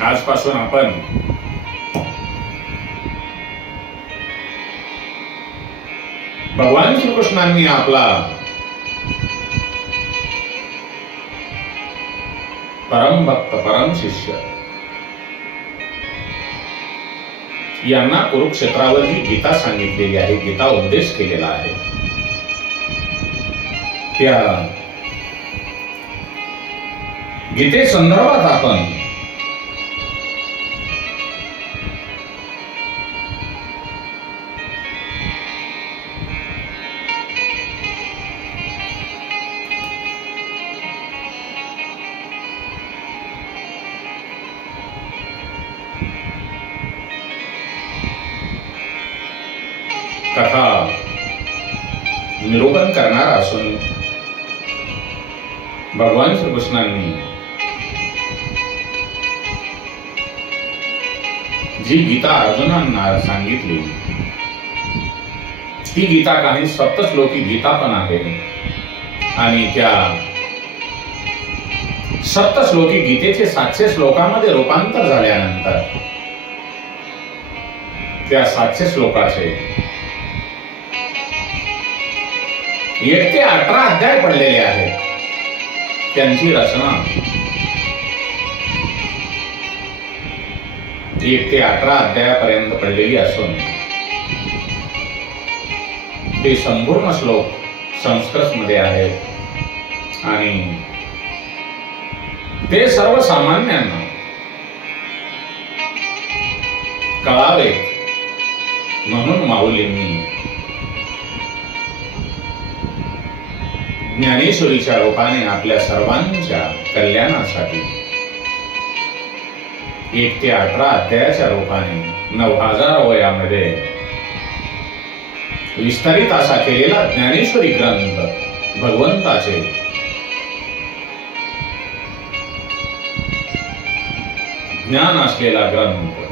आजपासून आपण भगवान श्रीकृष्णांनी आपला परम भक्त परम शिष्य यांना कुरुक्षेत्रावर जी गीता सांगितलेली आहे, गीता उपदेश केलेला आहे, त्या गीते संदर्भात आपण कथा निरूपण करणार असून भगवान श्रीकृष्णांनी जी गीता अर्जुनांना सांगितली ती गीता काही सप्तश्लोकी गीता पण आहे आणि त्या सप्तश्लोकी गीतेचे 700 श्लोकांमध्ये रूपांतर झाल्यानंतर त्या 700 श्लोकाचे 1 ते 18 अध्याय पडलेले आहेत. त्यांची रचना 1 ते 18 अध्यायापर्यंत पडलेली असून ते संपूर्ण श्लोक संस्कृत मध्ये आहेत आणि ते सर्वसामान्यांना कळावेत म्हणून माऊलींनी ज्ञानेश्वरीच्या रूपाने आपल्या सर्वांच्या कल्याणासाठी 1 ते 18 अध्यायाच्या रूपाने 9000 वयामध्ये विस्तारित असा केलेला ज्ञानेश्वरी ग्रंथ भगवंताचे ज्ञान असलेला ग्रंथ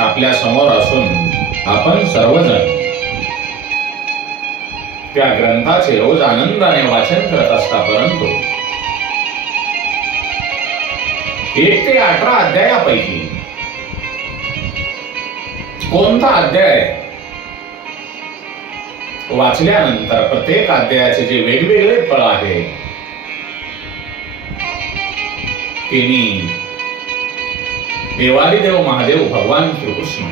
आपल्या समोर असून आपण सर्वजण त्या ग्रंथाचे रोज आनंदाने वाचन करत असता, परंतु 1 ते 18 अध्यायापैकी कोणता अध्याय वाचल्यानंतर प्रत्येक अध्यायाचे जे वेगवेगळे फळ आहे ते मी देवादिदेव महादेव भगवान श्रीकृष्ण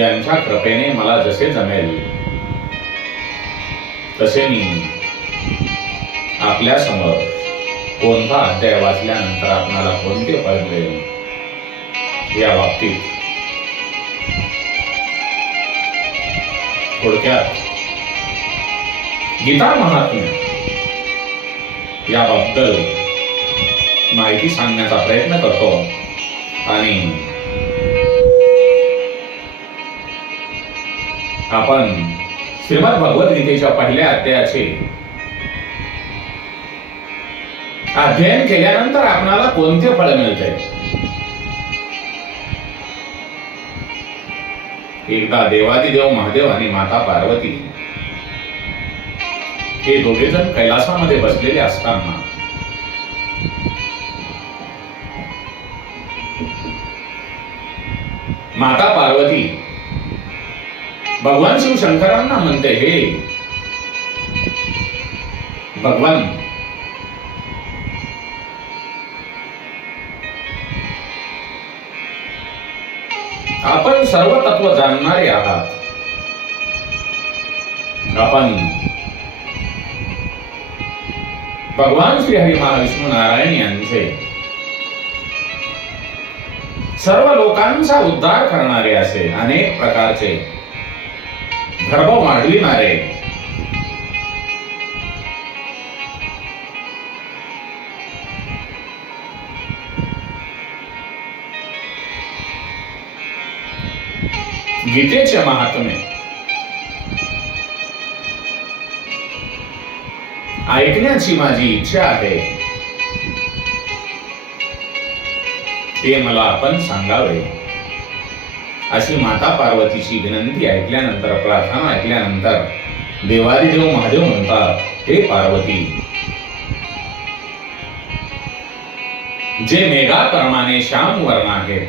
यांच्या कृपेने मला जसे जमेल तसे मी आपल्या समोर कोणता अध्याय वाचल्यानंतर आपणाला कोणते फळ मिळेल या बाबतीत थोडक्यात गीता महात्म्य याबद्दल माहिती सांगण्याचा प्रयत्न करतो आणि आपण श्रीमद भगवद्गीतेच्या पहिल्या अध्यायाचे अध्ययन केल्यानंतर आपणाला कोणते फळ मिळते. एकदा देवादिदेव महादेव आणि माता पार्वती हे दोघे जण कैलासामध्ये बसलेले असताना माता पार्वती भगवान शिवशंकरांना म्हणते, हे भगवान, आपण सर्व तत्व जाणणारे आहात. आपण भगवान श्री हरी महाविष्णू नारायण यांचे सर्व लोकांचा उद्धार करणारे असे अनेक प्रकारचे धर्म वाढविणारे गीतेचे महात्म्य ऐकण्याची माझी इच्छा आहे, ते मला आपण सांगावे अशी माता पार्वतीची विनंती ऐकल्यानंतर, प्रार्थना ऐकल्यानंतर देवादिदेव महादेव म्हणतात, हे पार्वती, जे मेघाप्रमाणे श्याम वर्ण आहेत,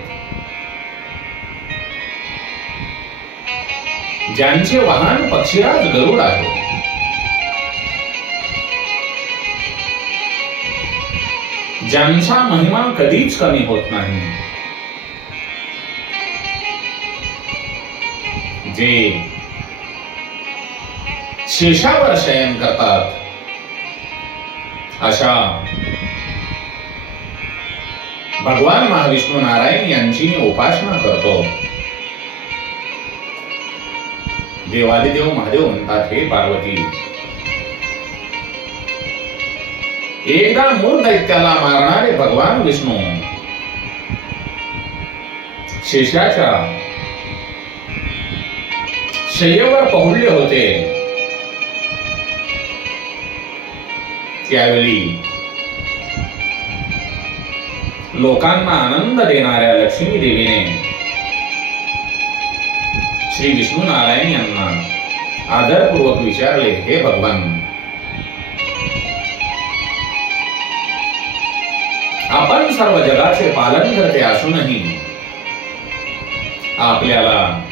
ज्यांचे वाहन पक्षीराज गरुड आहे, ज्यांचा महिमा कधीच कमी होत नाही, जे शेषावर शयन करतात, अशा भगवान महाविष्णू नारायण यांची मी उपासना करतो. देवादिदेव महादेव म्हणतात, हे पार्वती, एकदा मूर दैत्याला मारणारे भगवान विष्णू शेषाच्या शय्येवर पहुडले होते. त्यावेळी लोकांना आनंद देणाऱ्या लक्ष्मी देवीने श्री विष्णू नारायण यांना आदरपूर्वक विचारले, हे भगवान, आपण सर्व जगाचे पालन करते असूनही आपल्याला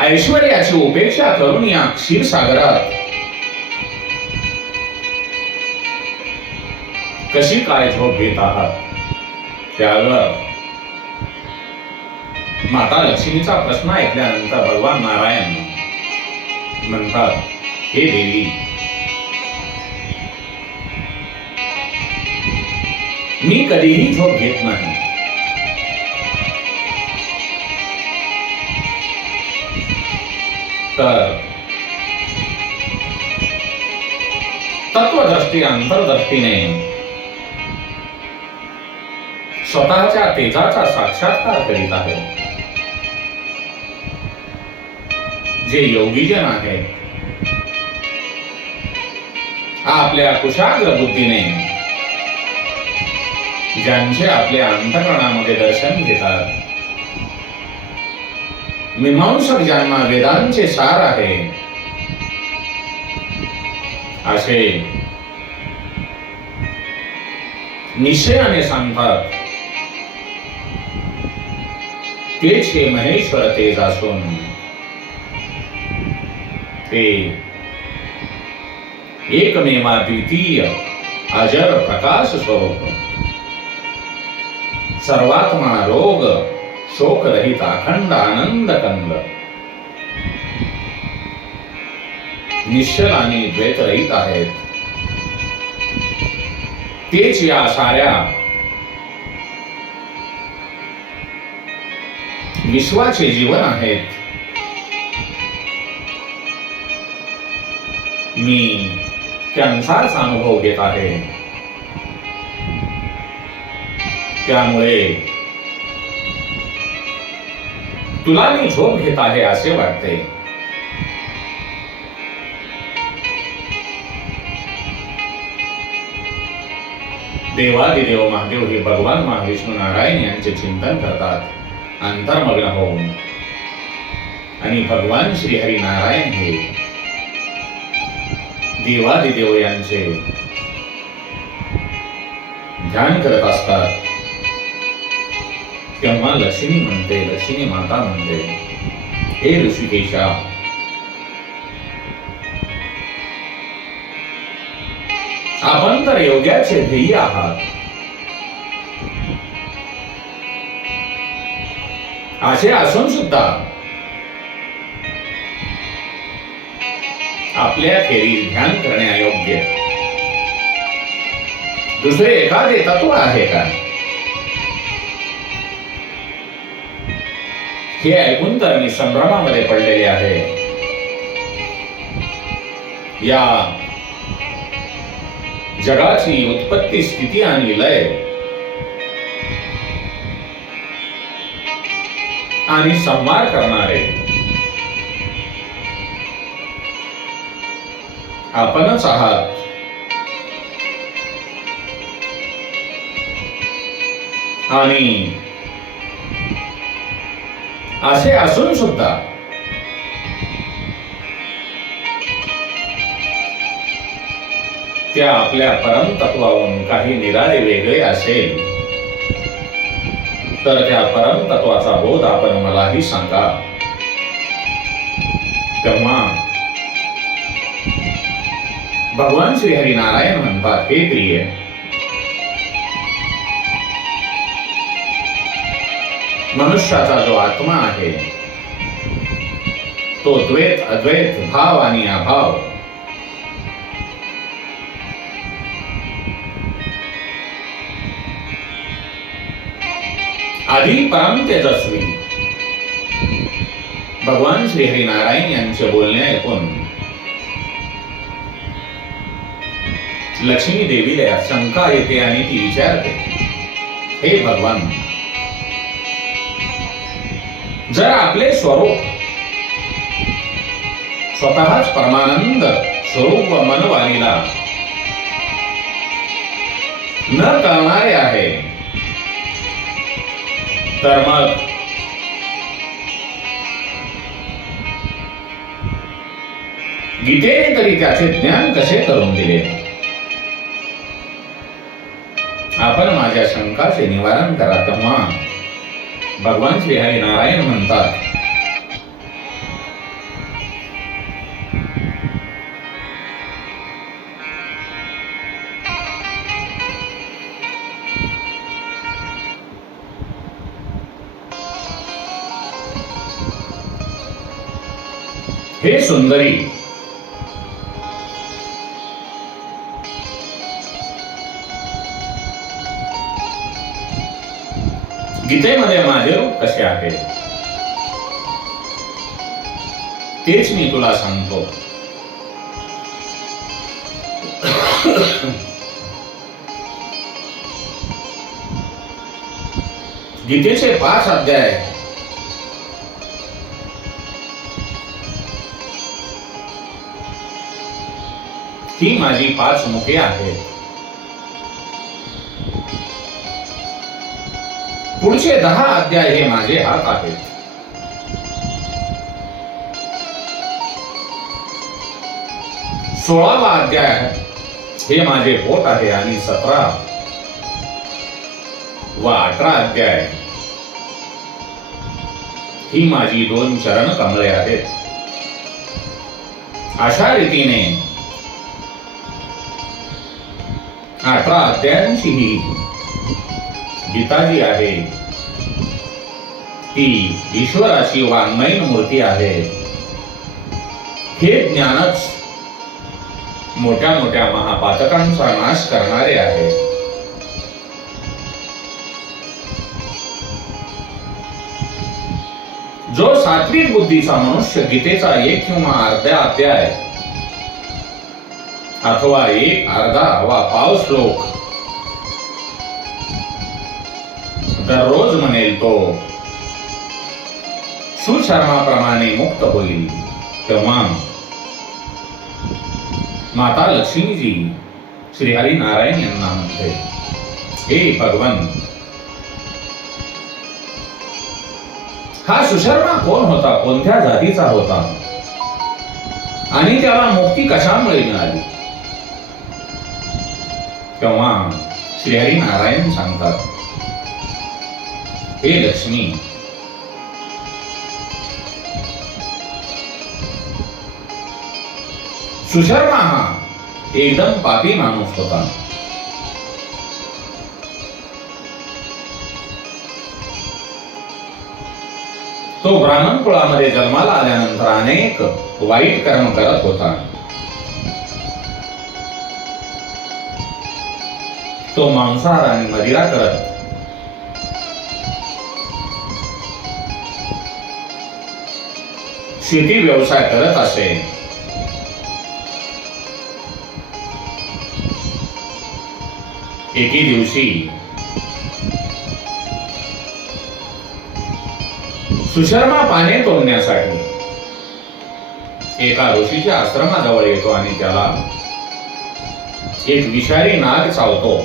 ऐश्वर्याची उपेक्षा करून या क्षीरसागरात कशी काय झोप घेत आहात? त्यावर माता लक्ष्मीचा प्रश्न ऐकल्यानंतर भगवान नारायण म्हणतात, हे देवी, मी कधीही झोप घेत नाही. तर तत्वदृष्टी अंतर्दृष्टीने स्वतःच्या तेजाचा साक्षात्कार करीत आहे. जे योगीजन आहेत, आपल्या कुशाग्र बुद्धीने ज्यांचे आपल्या अंतःकरणामध्ये दर्शन घेतात, मीमांसक ज्यांना वेदांचे सार आहे, असे निश्चयाने सांगतात, तेच हे महेश्वर तेज असून ते एकमेवा द्वितीय अजर प्रकाश स्वरूप, सर्वात्मा रोग शोक रहित अखंड आनंद कंद, निश्चल आणि द्वैत रहित आहेत. तेच या साऱ्या विश्वाचे जीवन आहेत. मी त्यांचाच अनुभव घेत आहे. त्यामुळे तुला मी झोप घेत आहे असे वाटते. देवादिदेव महादेव हे भगवान महाविष्णू नारायण यांचे चिंतन करतात अंतर्मग्न होऊन, आणि भगवान श्री हरी नारायण हे देवादिदेव यांचे ध्यान करत असतात. तेव्हा लक्ष्मी म्हणते, लक्ष्मी माता म्हणते, हे ऋषिकेशा, आपण तर योग्याचे ध्येय आहात. असे असून सुद्धा आपल्या खेरीज ध्यान करण्यायोग्य दुसरे एखादे तत्व आहे का? हे ऐकून तर मी संभ्रमामध्ये पडलेले आहे. या जगाची उत्पत्ती, स्थिती आणि लय आणि संहार करणारे आपणच आहात. आणि असे असून सुद्धा त्या आपल्या परमतत्वावरून काही निराळे वेगळे असेल तर त्या परमतत्वाचा बोध आपण मलाही सांगा. तेव्हा भगवान श्री हरी नारायण म्हणतात, हे प्रिय, मनुष्याचा जो आत्मा आहे तो द्वैत अद्वैत भाव आणि अभाव आधी परम तेजस्वी भगवान श्री हरी नारायण यांचे बोलणे ऐकून लक्ष्मी देवीला शंका येते आणि ती विचारते, हे भगवान, जर आपले स्वरूप स्वतःच परमानंद स्वरूप व मनवाणीला न कळणारे आहे तर मग गीतेने तरी त्याचे ज्ञान कसे करून दिले? आपण माझ्या शंकाचे निवारण करा. तेव्हा भगवान श्री हरी नारायण म्हणतात, हे सुंदरी, गीतेमध्ये माझे रूप कसे आहे तेच मी तुला सांगतो. गीतेचे 5 अध्याय ही माझी 5 मुखे आहेत. पुढचे 10 अध्याय हे माझे हात आहेत. सोळावा अध्याय हे माझे पोट आहे आणि 17 व 18 अध्याय ही माझी 2 चरण कमळे आहेत. अशा रीतीने 18 अध्यायांची ही गीता जी आहे ती ईश्वराची वाङ्मयीन मूर्ती आहे. हे ज्ञानच मोठ्या मोठ्या महापातकांचा नाश करणारे आहे. जो सात्विक बुद्धीचा मनुष्य गीतेचा 1 किंवा अर्धा अध्याय अथवा 1 अर्धा वा पाव श्लोक दररोज म्हणेल तो सुशर्माप्रमाणे मुक्त होईल. तेव्हा माता लक्ष्मीजी श्री हरी नारायण यांना म्हणते, हे भगवान, हा सुशर्मा कोण होता, कोणत्या जातीचा होता आणि त्याला मुक्ती कशामुळे मिळाली? तेव्हा श्री हरी नारायण सांगतात, हे लक्ष्मी, सुशर्मा हा एकदम पापी माणूस होता. तो ब्राह्मण कुळामध्ये जन्माला आल्यानंतर अनेक वाईट कर्म करत होता. तो मांसाहार आणि मदिरा करत शेती व्यवसाय करत असे. एके दिवशी सुशर्मा पाने तोडण्यासाठी एका ऋषीच्या आश्रमाजवळ येतो आणि त्याला एक विषारी नाग चावतो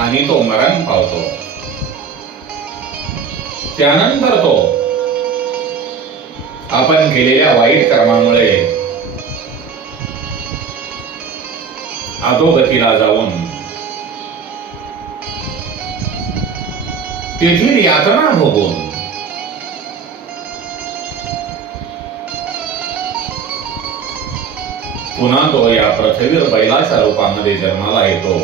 आणि तो मरण पावतो. त्यानंतर तो आपण केलेल्या वाईट कर्मामुळे अधोगतीला जाऊन तेथील यातना भोगून पुन्हा तो या पृथ्वीवर बैलाच्या रूपामध्ये जन्माला येतो.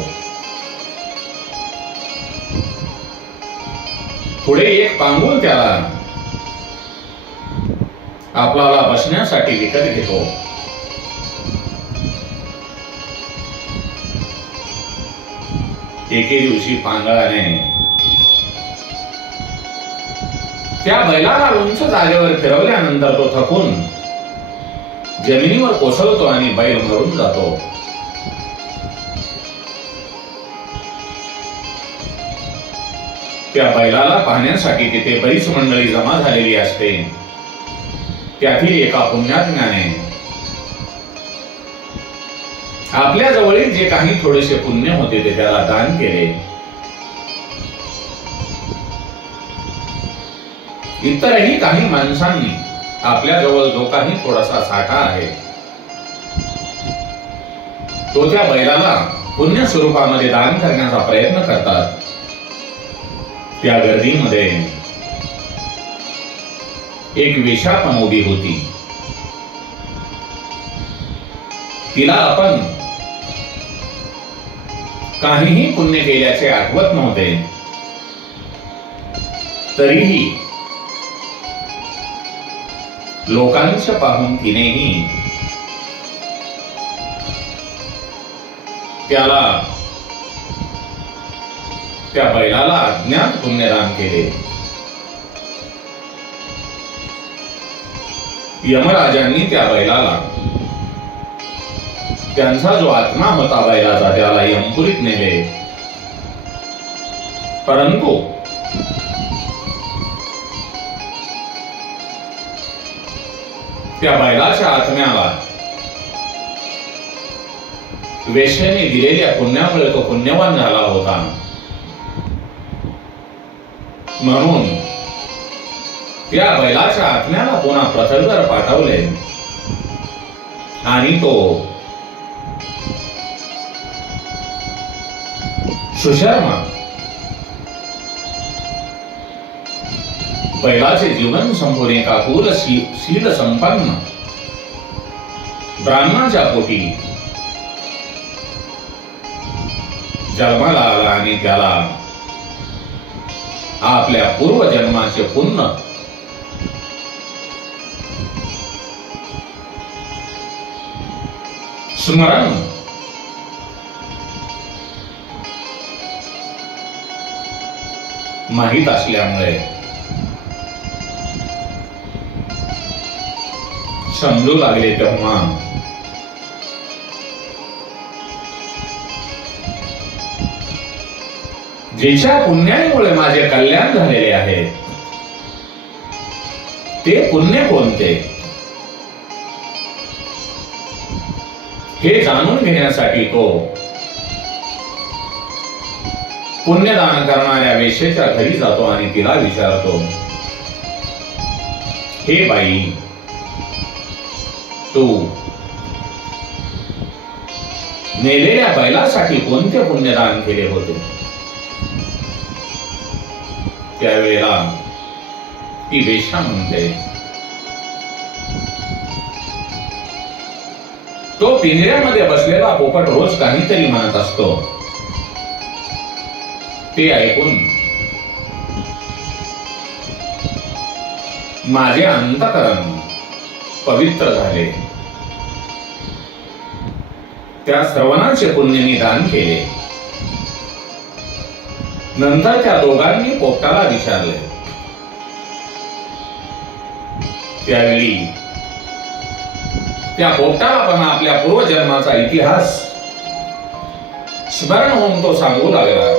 पुढे एक पांगुल त्याला आपल्याला बसण्यासाठी विकत घेतो. एके दिवशी पांगळाने त्या बैलाला उंच जागेवर फिरवल्यानंतर तो थकून जमिनीवर कोसळतो आणि बैल मरून जातो. त्या बैलाला पाहण्यासाठी तिथे बरीच मंडळी जमा झालेली असते. त्यातील एका पुण्यात्म्याने आपल्या जवळील जे काही थोडेसे पुण्य होते ते त्याला दान केले. इतरही काही माणसांनी आपल्या जवळ जो काही थोडासा साठा आहे तो त्या बैलाला पुण्य स्वरूपामध्ये दान करण्याचा प्रयत्न करतात. त्या गर्दीमध्ये एक वेश्या पण उभी होती. तिला आपण काहीही पुण्य केल्याचे आठवत नव्हते. तरीही लोकांचे पाहून तिनेही त्याला त्या बैलाला अज्ञात पुण्यदान केले. यमराजांनी त्या बैलाला त्यांचा जो आत्मा होता बैलाचा त्याला यमपुरीत नेले. परंतु त्या बैलाच्या आत्म्याला वेश्येने दिलेल्या पुण्यामुळे तो पुण्यवान झाला होता. म्हणून त्या बैलाच्या आत्म्याला पुन्हा पृथ्वीवर पाठवले आणि तो सुशर्मा बैलाचे जीवन संपूर्ण एका कुल शील संपन्न ब्राह्मणाच्या पोटी जन्माला आला आणि त्याला आपल्या पूर्वजन्माचे पुण्य स्मरण माहित असल्यामुळे समजू लागले. तेव्हा ज्याच्या पुण्यामुळे माझे कल्याण झालेले आहे ते पुण्य कोणते हे जाणून घेण्यासाठी तो पुण्यदान करणाऱ्या वेश्येच्या घरी जातो आणि तिला विचारतो, हे बाई, तू नेलेल्या बैलासाठी कोणते पुण्यदान केले होते? त्यावेळेला ती वेश्या म्हणते, तो पिंजऱ्यामध्ये बसलेला पोपट रोज काहीतरी म्हणत असतो. ते ऐकून माझे अंतःकरण पवित्र झाले. त्या श्रवणाचे पुण्य मी दान केले. नंतर त्या दोघांनी पोपटाला विचारले. त्यावेळी त्या पोपटाला पण आपल्या पूर्वजन्माचा इतिहास स्मरण होऊन तो सांगू लागला.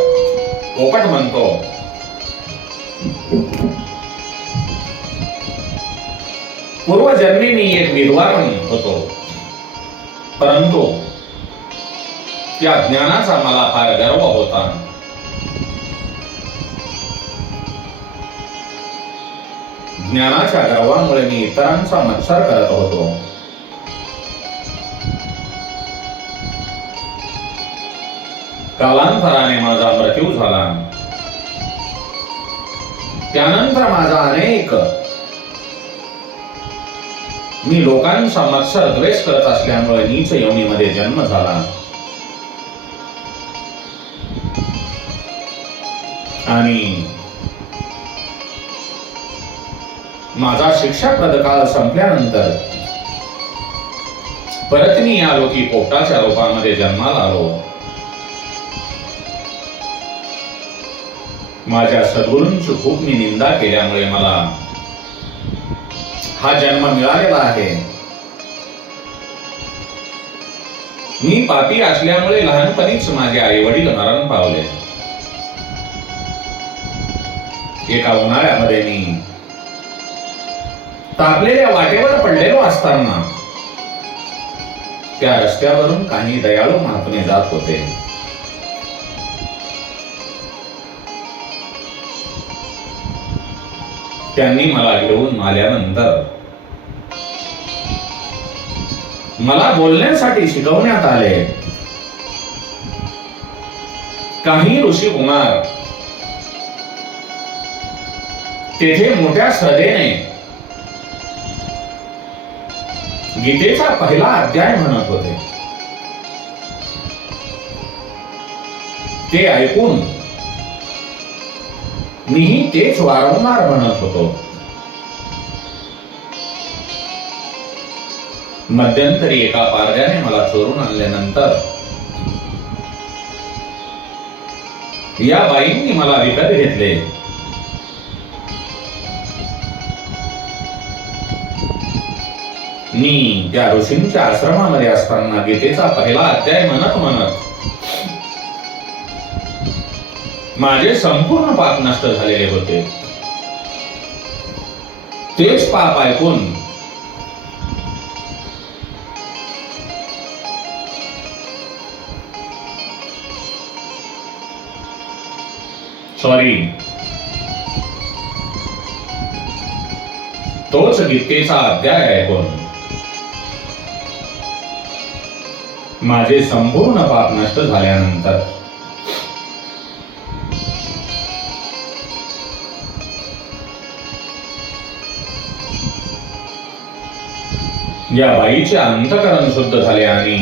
पोपट म्हणतो, पूर्वजन्मी मी एक विद्वान होतो, परंतु त्या ज्ञानाचा मला फार गर्व होता. ज्ञानाच्या गर्वामुळे मी इतरांचा मत्सर करत होतो. कालांतराने माझा मृत्यू झाला. त्यानंतर माझा अनेक मी लोकांचा मत्सर द्वेष करत असल्यामुळे नीच योनीमध्ये जन्म झाला. आणि माझा शिक्षाप्रद काळ संपल्यानंतर परत मी या लोकी पोपटाच्या रूपामध्ये जन्माला आलो. माझ्या सद्गुरूंची खूप मी निंदा केल्यामुळे मला हा जन्म मिळालेला आहे. मी पापी असल्यामुळे लहानपणीच माझे आई वडील मरण पावले. एका उन्हाळ्यामध्ये मी तापलेल्या वाटेवर पडलेलो असताना त्या रस्त्यावरून काही दयाळू महात्मे जात होते. त्यांनी मला घेऊन आल्यानंतर मला बोलण्यासाठी शिकवण्यात आले. काही ऋषी कुमार तेथे मोठ्या श्रद्धेने गीतेचा पहिला अध्याय म्हणत होते. ते ऐकून मीही तेच वारंवार म्हणत होतो. मध्यंतरी एका पारध्याने मला चोरून आणल्यानंतर या बाईंनी मला विकत घेतले. मी त्या ऋषींच्या आश्रमामध्ये असताना गीतेचा पहिला अध्याय म्हणत म्हणत माझे संपूर्ण पाप नष्ट झालेले होते. तेच पाप ऐकून तोच गीतेचा अध्याय ऐकून माझे संपूर्ण पाप नष्ट झाल्यानंतर या बाईचे अंतःकरण शुद्ध झाले आणि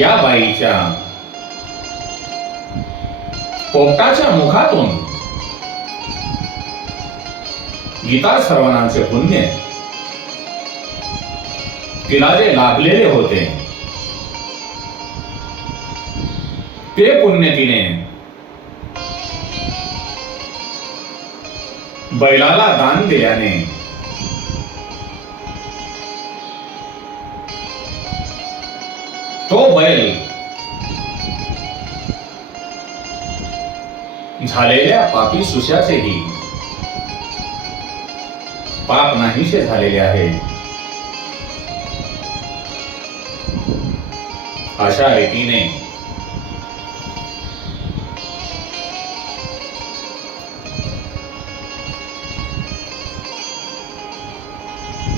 या बाईच्या पोपटाच्या मुखातून गीता श्रवणाचे पुण्य तिला जे लाभलेले होते ते पुण्य तिने बैलाला दान दिल्याने तो बैल झालेल्या पापी सुशाचेही पाप नाहीसे झालेले आहे. अशा रीतीने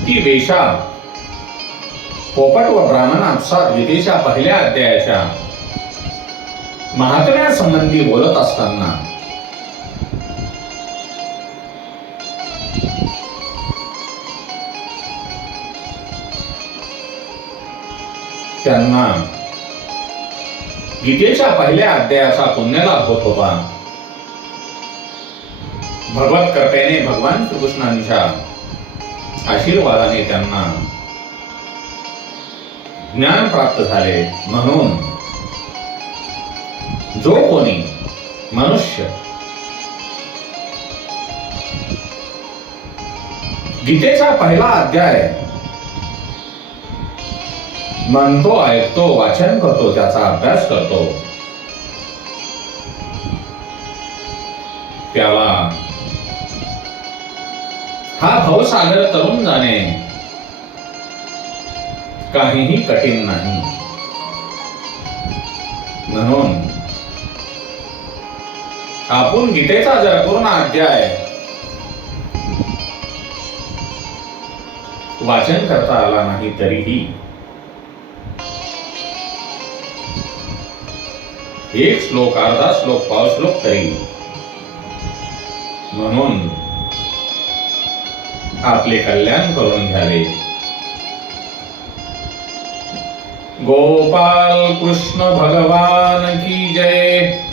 ती वेशा पोपट व ब्राह्मण आपसात गीतेच्या पहिल्या अध्यायाच्या महात्म्यासंबंधी बोलत असताना त्यांना गीतेच्या पहिल्या अध्यायाचा पुण्यलाभ होत होता. भगवत कृपेने भगवान श्रीकृष्णांच्या आशीर्वादाने त्यांना ज्ञान प्राप्त झाले. म्हणून जो कोणी मनुष्य गीतेचा पहिला अध्याय म्हणतो, ऐकतो, वाचन करतो, त्याचा अभ्यास करतो, त्याला हा भवसागर तरुण जाणे काहीही कठीण नाही. म्हणून आपण गीतेचा जर पूर्ण अध्याय वाचन करता आला नाही तरीही एक श्लोक, अर्धा श्लोक, पाव श्लोक तरी. म्हणून आपले कल्याण करून घ्यावे. गोपाल कृष्ण भगवान की जय.